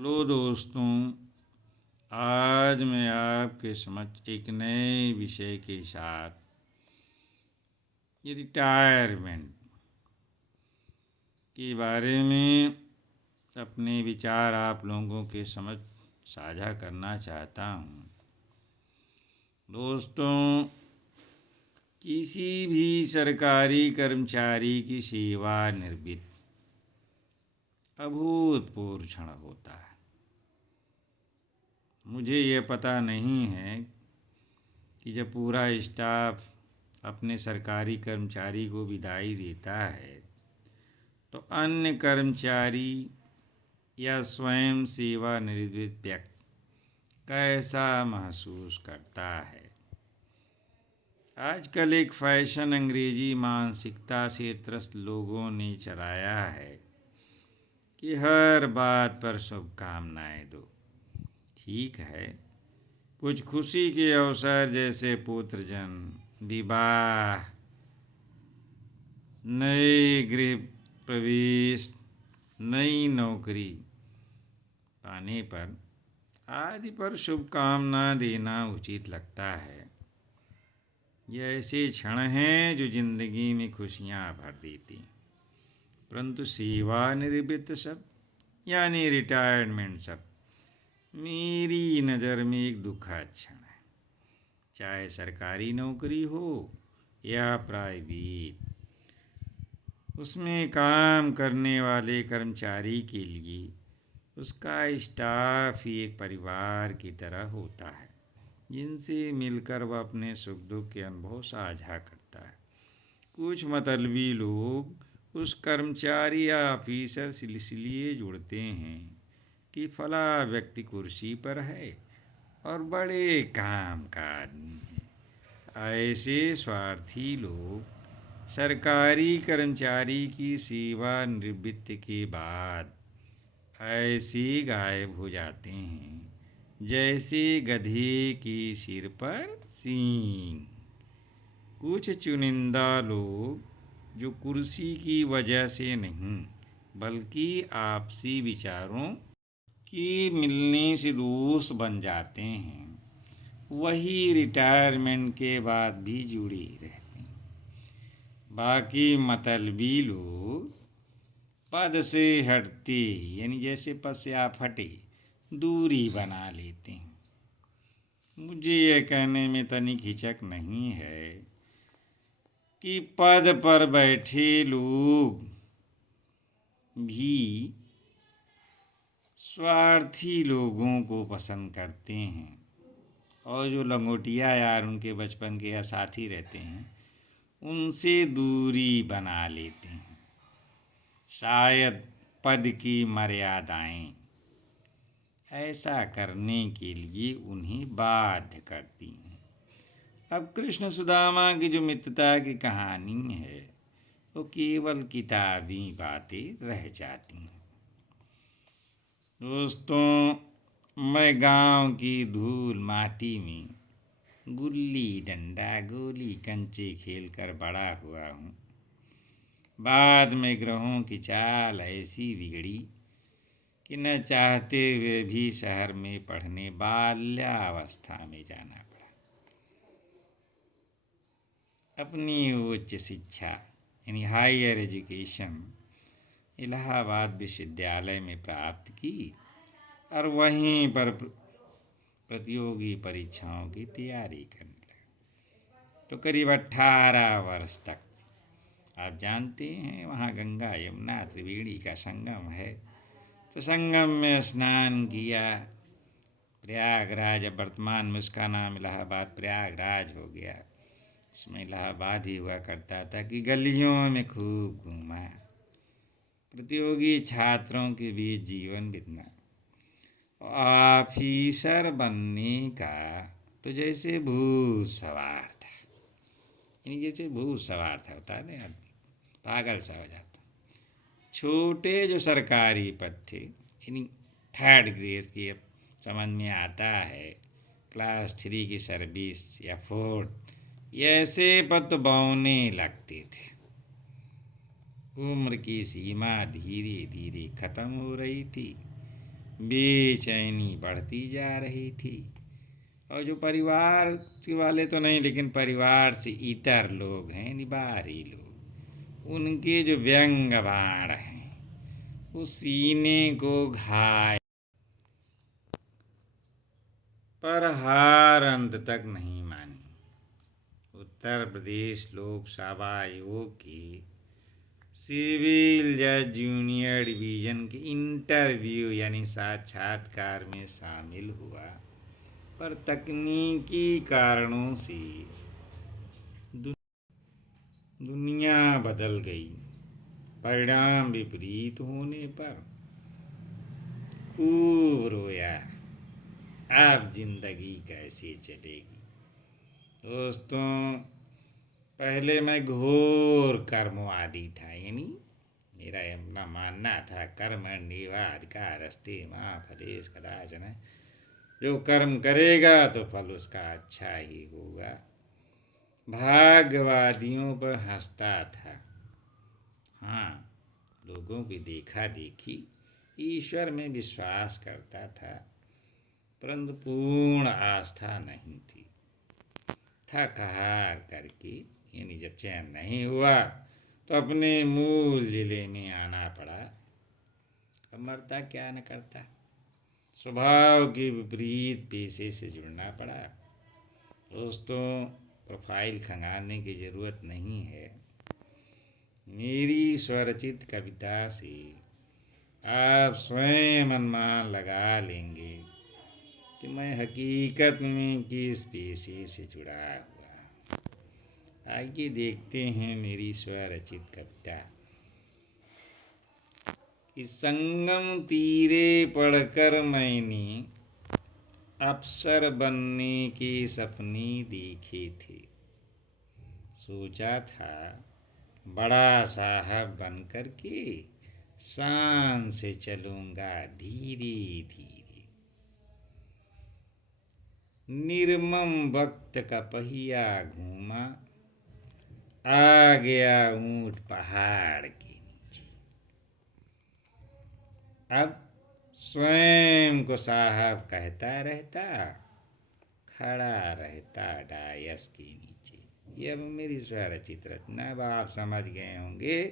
Hello दोस्तों, आज मैं आपके समक्ष एक नए विषय के साथ ये रिटायरमेंट के बारे में अपने विचार आप लोगों के समझ साझा करना चाहता हूँ। दोस्तों, किसी भी सरकारी कर्मचारी की सेवानिवृत्ति अभूतपूर्व क्षण होता है। मुझे ये पता नहीं है कि जब पूरा स्टाफ अपने सरकारी कर्मचारी को विदाई देता है तो अन्य कर्मचारी या स्वयं सेवानिवृत्त व्यक्ति कैसा महसूस करता है। आजकल एक फैशन अंग्रेजी मानसिकता से त्रस्त लोगों ने चलाया है कि हर बात पर शुभकामनाएं दो। ठीक है, कुछ खुशी के अवसर जैसे पुत्र जन्म, विवाह, नए गृह प्रवेश, नई नौकरी पाने पर आदि पर शुभकामना देना उचित लगता है। ये ऐसे क्षण हैं जो जिंदगी में खुशियाँ भर देती, परंतु सेवानिवृत्त शब्द यानी रिटायरमेंट शब्द मेरी नज़र में एक दुखद क्षण है। चाहे सरकारी नौकरी हो या प्राइवेट, उसमें काम करने वाले कर्मचारी के लिए उसका स्टाफ ही एक परिवार की तरह होता है, जिनसे मिलकर वह अपने सुख दुख के अनुभव साझा करता है। कुछ मतलबी लोग उस कर्मचारी या ऑफिसर से इसलिए जुड़ते हैं कि फला व्यक्ति कुर्सी पर है और बड़े काम का आदमी है। ऐसे स्वार्थी लोग सरकारी कर्मचारी की सेवानिवृत्ति के बाद ऐसे गायब हो जाते हैं जैसे गधे के सिर पर सींग। कुछ चुनिंदा लोग जो कुर्सी की वजह से नहीं बल्कि आपसी विचारों की मिलने से दोस्त बन जाते हैं, वही रिटायरमेंट के बाद भी जुड़े रहते हैं। बाकी मतलबी लोग पद से हटते यानी जैसे पद से आप हटे दूरी बना लेते हैं। मुझे यह कहने में तनिक हिचक नहीं है कि पद पर बैठे लोग भी स्वार्थी लोगों को पसंद करते हैं और जो लंगोटिया यार उनके बचपन के या साथी रहते हैं उनसे दूरी बना लेते हैं। शायद पद की मर्यादाएं ऐसा करने के लिए उन्हें बाध्य करती हैं। अब कृष्ण सुदामा की जो मित्रता की कहानी है वो केवल किताबी बातें रह जाती हैं। दोस्तों, मैं गांव की धूल माटी में गुल्ली डंडा गोली कंचे खेलकर बड़ा हुआ हूँ। बाद में ग्रहों की चाल ऐसी बिगड़ी कि न चाहते हुए भी शहर में पढ़ने बाल्यावस्था में जाना पड़ा। अपनी उच्च शिक्षा यानी हायर एजुकेशन इलाहाबाद विश्वविद्यालय में प्राप्त की और वहीं पर प्रतियोगी परीक्षाओं की तैयारी करने लगा। तो करीब 18 वर्ष तक आप जानते हैं वहाँ गंगा यमुना त्रिवेणी का संगम है, तो संगम में स्नान किया। प्रयागराज, अब वर्तमान में उसका नाम इलाहाबाद प्रयागराज हो गया, उसमें इलाहाबाद ही हुआ करता था कि गलियों में खूब घूमा, प्रतियोगी छात्रों के बीच जीवन बितना। ऑफिसर बनने का तो जैसे भूत सवार था, यानी जैसे भूत सवार था होता है ना, पागल सा हो जाता। छोटे जो सरकारी पद थे यानी 3rd ग्रेड की, समझ में आता है क्लास 3 की सर्विस या 4th, ऐसे पद तो बौने लगते थे। उम्र की सीमा धीरे धीरे खत्म हो रही थी बेचैनी बढ़ती जा रही थी। और जो परिवार के वाले तो नहीं, लेकिन परिवार से इतर लोग हैं, निबारी लोग, उनके जो व्यंग बाण हैं वो सीने को घायल, पर हार अंत तक नहीं मानी। उत्तर प्रदेश लोकसभा आयोग के सिविल जज जूनियर डिवीजन के इंटरव्यू यानी साक्षात्कार में शामिल हुआ, पर तकनीकी कारणों से दुनिया बदल गई। परिणाम विपरीत होने पर खूब रोया, अब जिंदगी कैसे चलेगी। दोस्तों, पहले मैं घोर कर्मवादी था, यानी मेरा अपना मानना था कर्मण्येवाधिकारस्ते मा फलेषु कदाचन, जो कर्म करेगा तो फल उसका अच्छा ही होगा। भाग्यवादियों पर हंसता था। हाँ, लोगों की देखा देखी ईश्वर में विश्वास करता था, परंतु पूर्ण आस्था नहीं थी। थक हार करके, यानी जब चैन नहीं हुआ तो अपने मूल जिले में आना पड़ा। अब मरता क्या न करता, स्वभाव के विपरीत पेशे से जुड़ना पड़ा। दोस्तों, प्रोफाइल खंगालने की ज़रूरत नहीं है। मेरी स्वरचित कविता से आप स्वयं अनुमान लगा लेंगे कि मैं हकीकत में किस पेशे से जुड़ा हुआ। आइए देखते हैं मेरी स्वरचित कविता। कि संगम तीरे पढ़कर मैंने अफसर बनने के सपने देखे थे। सोचा था बड़ा साहब बन कर के शान से चलूँगा धीरे धीरे। निर्मम वक्त का पहिया घूमा, आ गया ऊंट पहाड़ के नीचे। अब स्वयं को साहब कहता रहता, खड़ा रहता डायस के नीचे। ये अब मेरी स्वरचित रचना। अब आप समझ गए होंगे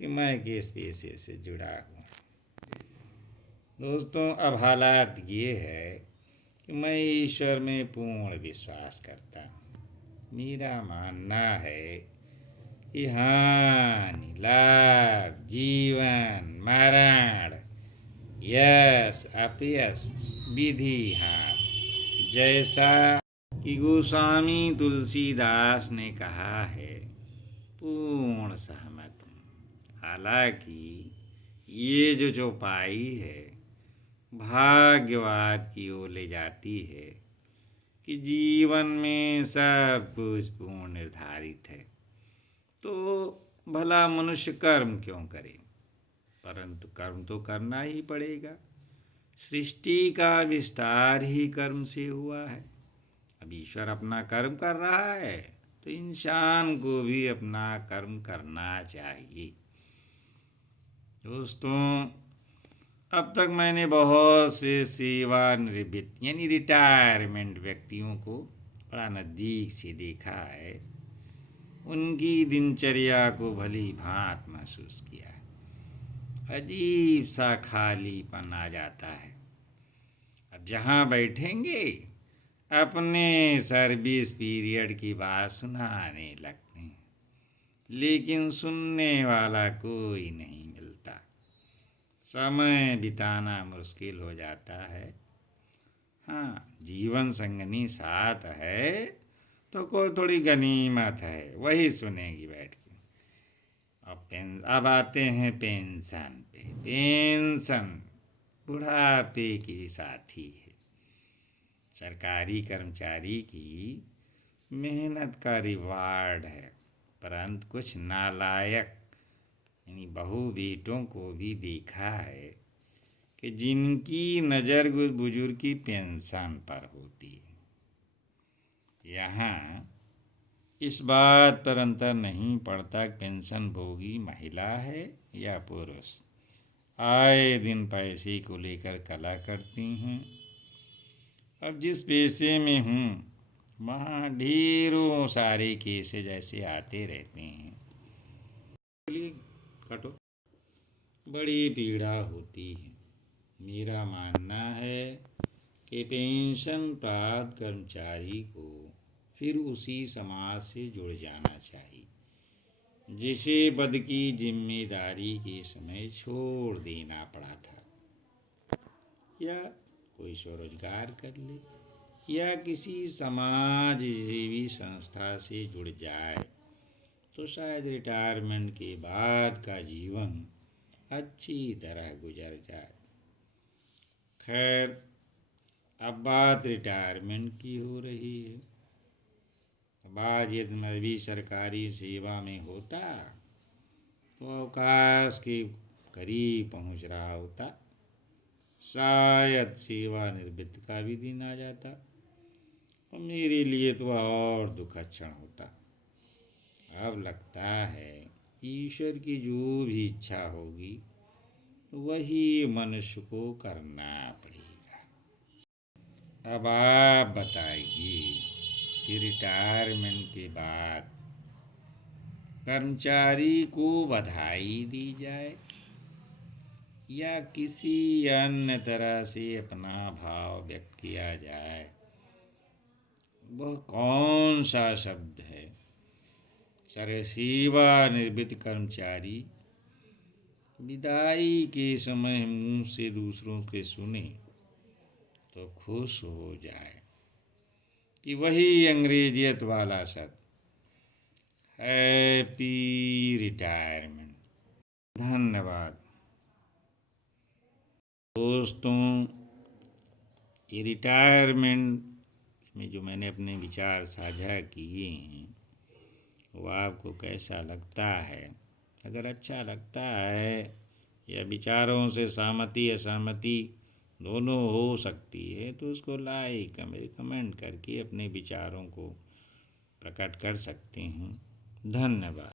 कि मैं किस पेशे से जुड़ा हूँ। दोस्तों, अब हालात ये है कि मैं ईश्वर में पूर्ण विश्वास करता हूँ। मेरा मानना है कि हानि लाभ जीवन मरण यश अपयश विधि हाथ, जैसा कि गोस्वामी तुलसीदास ने कहा है, पूर्ण सहमत हूँ। हालांकि ये जो चौपाई है भाग्यवाद की ओर ले जाती है कि जीवन में सब कुछ पूर्ण निर्धारित है, तो भला मनुष्य कर्म क्यों करे, परंतु कर्म तो करना ही पड़ेगा। सृष्टि का विस्तार ही कर्म से हुआ है। अब ईश्वर अपना कर्म कर रहा है तो इंसान को भी अपना कर्म करना चाहिए। दोस्तों, अब तक मैंने बहुत से सेवानिवृत्त यानी रिटायरमेंट व्यक्तियों को बड़ा नज़दीक से देखा है। उनकी दिनचर्या को भली भांत महसूस किया है। अजीब सा खालीपन आ जाता है। अब जहाँ बैठेंगे अपने सर्विस पीरियड की बात सुनाने लगते हैं, लेकिन सुनने वाला कोई नहीं मिलता। समय बिताना मुश्किल हो जाता है। हाँ, जीवन संगनी साथ है तो कोई थोड़ी गनीमत है, वही सुनेगी बैठ के। अब आते हैं पेंशन पे। पेंशन बुढ़ापे की साथी है। सरकारी कर्मचारी की मेहनत का रिवार्ड है, परंतु कुछ नालायक यानी बहू बेटों को भी देखा है कि जिनकी नज़र बुजुर्ग की पेंशन पर होती है। यहाँ इस बात पर अंतर नहीं पड़ता कि पेंशन भोगी महिला है या पुरुष। आए दिन पैसे को लेकर कला करती हैं। अब जिस पेशे में हूँ वहाँ ढेरों सारे केसेज ऐसे आते रहते हैं। कटो बड़ी पीड़ा होती है। मेरा मानना है कि पेंशन प्राप्त कर्मचारी को फिर उसी समाज से जुड़ जाना चाहिए जिसे पद की जिम्मेदारी के समय छोड़ देना पड़ा था, या कोई स्वरोजगार कर ले या किसी समाज सेवी संस्था से जुड़ जाए तो शायद रिटायरमेंट के बाद का जीवन अच्छी तरह गुजर जाए। खैर, अब बात रिटायरमेंट की हो रही है। अब आज यदि मैं भी सरकारी सेवा में होता तो अवकाश के करीब पहुंच रहा होता। शायद सेवानिवृत्त का भी दिन आ जाता और मेरे लिए तो और दुखद क्षण होता। अब लगता है ईश्वर की जो भी इच्छा होगी वही मनुष्य को करना पड़ेगा। अब आप बताइए कि रिटायरमेंट के बाद कर्मचारी को बधाई दी जाए या किसी अन्य तरह से अपना भाव व्यक्त किया जाए, वह कौन सा शब्द है? सेवानिवृत्त कर्मचारी विदाई के समय मुंह से दूसरों के सुने तो खुश हो जाए कि वही अंग्रेजियत वाला शब्द हैप्पी रिटायरमेंट। धन्यवाद दोस्तों। ये रिटायरमेंट में जो मैंने अपने विचार साझा किए हैं वो आपको कैसा लगता है? अगर अच्छा लगता है या विचारों से सहमति असहमति दोनों हो सकती है तो उसको लाइक कमेंट करके अपने विचारों को प्रकट कर सकते हैं। धन्यवाद।